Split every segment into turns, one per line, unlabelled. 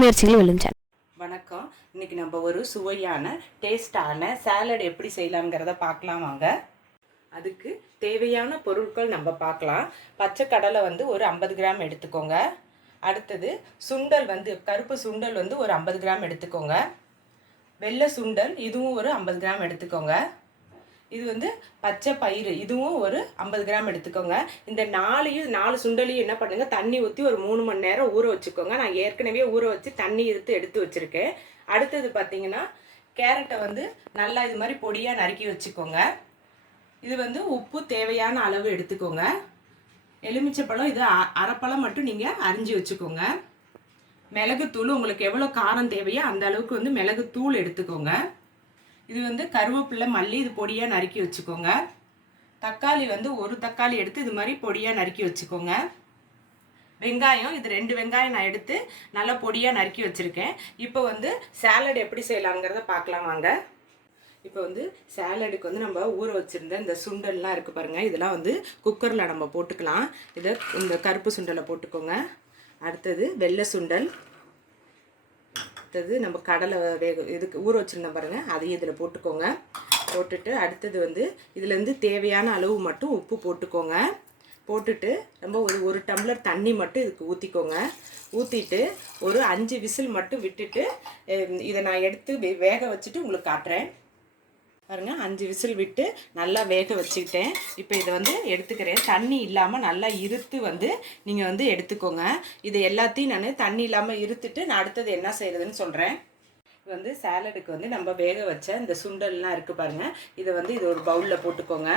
முயற்சிகள் வெல்லும்
வணக்கம். இன்னைக்கு நம்ம ஒரு சுவையான டேஸ்டான சாலட் எப்படி செய்யலாம்ங்கிறத பார்க்கலாம் வாங்க. அதுக்கு தேவையான பொருட்கள் நம்ம பார்க்கலாம். பச்சை கடலை வந்து ஒரு ஐம்பது கிராம் எடுத்துக்கோங்க. அடுத்தது சுண்டல் வந்து கருப்பு சுண்டல் வந்து ஒரு ஐம்பது கிராம் எடுத்துக்கோங்க. வெள்ளை சுண்டல் இதுவும் ஒரு ஐம்பது கிராம் எடுத்துக்கோங்க. இது வந்து பச்சை பயிறு. இதுவும் ஒரு ஐம்பது கிராம் எடுத்துக்கோங்க. இந்த நாலையும் நாலு சுண்டலையும் என்ன பண்ணுங்க தண்ணி ஊற்றி ஒரு மூணு மணி நேரம் ஊற வச்சுக்கோங்க. நான் ஏற்கனவே ஊற வச்சு தண்ணி இருத்து எடுத்து வச்சுருக்கேன். அடுத்தது பார்த்தீங்கன்னா கேரட்டை வந்து நல்லா இது மாதிரி பொடியாக நறுக்கி வச்சுக்கோங்க. இது வந்து உப்பு தேவையான அளவு எடுத்துக்கோங்க. எலுமிச்சைப்பழம் இது அ- அரைப்பழம் மட்டும் நீங்கள் அரிஞ்சு வச்சுக்கோங்க. மிளகுத்தூள் உங்களுக்கு எவ்வளோ காரம் தேவையோ அந்த அளவுக்கு வந்து மிளகுத்தூள் எடுத்துக்கோங்க. இது வந்து கருவேப்பிலை மல்லி இது பொடியாக நறுக்கி வச்சுக்கோங்க. தக்காளி வந்து ஒரு தக்காளி எடுத்து இது மாதிரி பொடியாக நறுக்கி வச்சுக்கோங்க. வெங்காயம் இது ரெண்டு வெங்காயம் நான் எடுத்து நல்லா பொடியாக நறுக்கி வச்சுருக்கேன். இப்போ வந்து சேலட் எப்படி செய்யலாங்கிறத பார்க்கலாம் வாங்க. இப்போ வந்து சேலடுக்கு வந்து நம்ம ஊற வச்சுருந்த இந்த சுண்டல்லாம் இருக்குது பாருங்கள் இதெல்லாம் வந்து குக்கரில் நம்ம போட்டுக்கலாம். இதை இந்த கருப்பு சுண்டலை போட்டுக்கோங்க. அடுத்தது வெள்ளை சுண்டல். அடுத்தது நம்ம கடலை வேக இதுக்கு ஊற வச்சுருந்தோம் பாருங்கள் அதையும் இதில் போட்டுக்கோங்க. போட்டுட்டு அடுத்தது வந்து இதுலேருந்து தேவையான அளவு மட்டும் உப்பு போட்டுக்கோங்க. போட்டுட்டு நம்ம ஒரு ஒரு டம்ளர் தண்ணி மட்டும் இதுக்கு ஊற்றிக்கோங்க ஊற்றிட்டு ஒரு அஞ்சு விசில் மட்டும் விட்டுட்டு இதை நான் எடுத்து வே- வேக வச்சுட்டு உங்களுக்கு காட்டுறேன். பாருங்கள் அஞ்சு விசில் விட்டு நல்லா வேக வச்சுக்கிட்டேன். இப்போ இதை வந்து எடுத்துக்கிறேன். தண்ணி இல்லாமல் நல்லா இருத்து வந்து நீங்கள் வந்து எடுத்துக்கோங்க. இது எல்லாத்தையும் நான் தண்ணி இல்லாமல் இருத்துட்டு நான் அடுத்தது என்ன செய்கிறதுன்னு சொல்கிறேன் இது வந்து சாலடுக்கு வந்து நம்ம வேக வச்ச இந்த சுண்டல்லாம் இருக்குது பாருங்க. இதை வந்து இது ஒரு பவுலில் போட்டுக்கோங்க.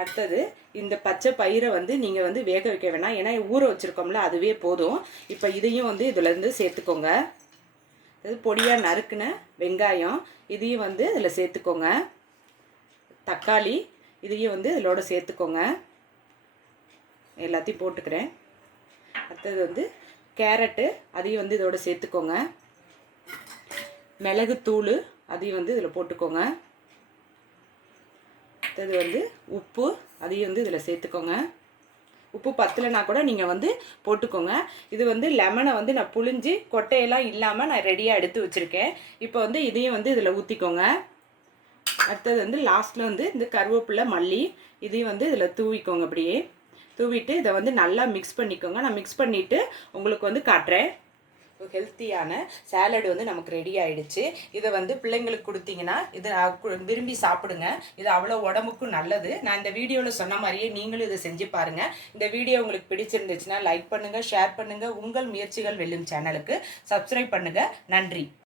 அடுத்தது இந்த பச்சை பயிரை வந்து நீங்கள் வந்து வேக வைக்க வேணாம். ஏன்னா ஊற வச்சுருக்கோம்ல அதுவே போதும். இப்போ இதையும் வந்து இதுலேருந்து சேர்த்துக்கோங்க. இது பொடியாக நறுக்குன வெங்காயம் இதையும் வந்து இதில் சேர்த்துக்கோங்க. தக்காளி இதையும் வந்து இதோட சேர்த்துக்கோங்க. எல்லாத்தையும் போட்டுக்கிறேன். அடுத்தது வந்து கேரட்டு அதையும் வந்து இதோட சேர்த்துக்கோங்க. மிளகுத்தூள் அதையும் வந்து இதில் போட்டுக்கோங்க. அடுத்தது வந்து உப்பு அதையும் வந்து இதில் சேர்த்துக்கோங்க. உப்பு பத்தலைனா கூட நீங்கள் வந்து போட்டுக்கோங்க. இது வந்து லெமனை வந்து நான் புழிஞ்சு கொட்டையெல்லாம் இல்லாமல் நான் ரெடியாக எடுத்து வச்சுருக்கேன். இப்போ வந்து இதையும் வந்து இதில் ஊற்றிக்கோங்க அடுத்தது வந்து லாஸ்ட்டில் வந்து இந்த கருவேப்பிலை மல்லி இதையும் வந்து இதில் தூவிக்கோங்க அப்படியே. தூவிட்டு இதை வந்து நல்லா மிக்ஸ் பண்ணிக்கோங்க. நான் மிக்ஸ் பண்ணிவிட்டு உங்களுக்கு வந்து காட்டுறேன். ஹெல்த்தியான சேலடு வந்து நமக்கு ரெடி ஆயிடுச்சு. இதை வந்து பிள்ளைங்களுக்கு கொடுத்தீங்கன்னா இதை கு- விரும்பி சாப்பிடுங்க. இது அவ்வளோ உடம்புக்கும் நல்லது. நான் இந்த வீடியோவில் சொன்ன மாதிரியே நீங்களும் இதை செஞ்சு பாருங்கள் இந்த வீடியோ உங்களுக்கு பிடிச்சிருந்துச்சுன்னா லைக் பண்ணுங்கள் ஷேர் பண்ணுங்கள் உங்கள் முயற்சிகள் வெல்லும் சேனலுக்கு சப்ஸ்கிரைப் பண்ணுங்கள் நன்றி.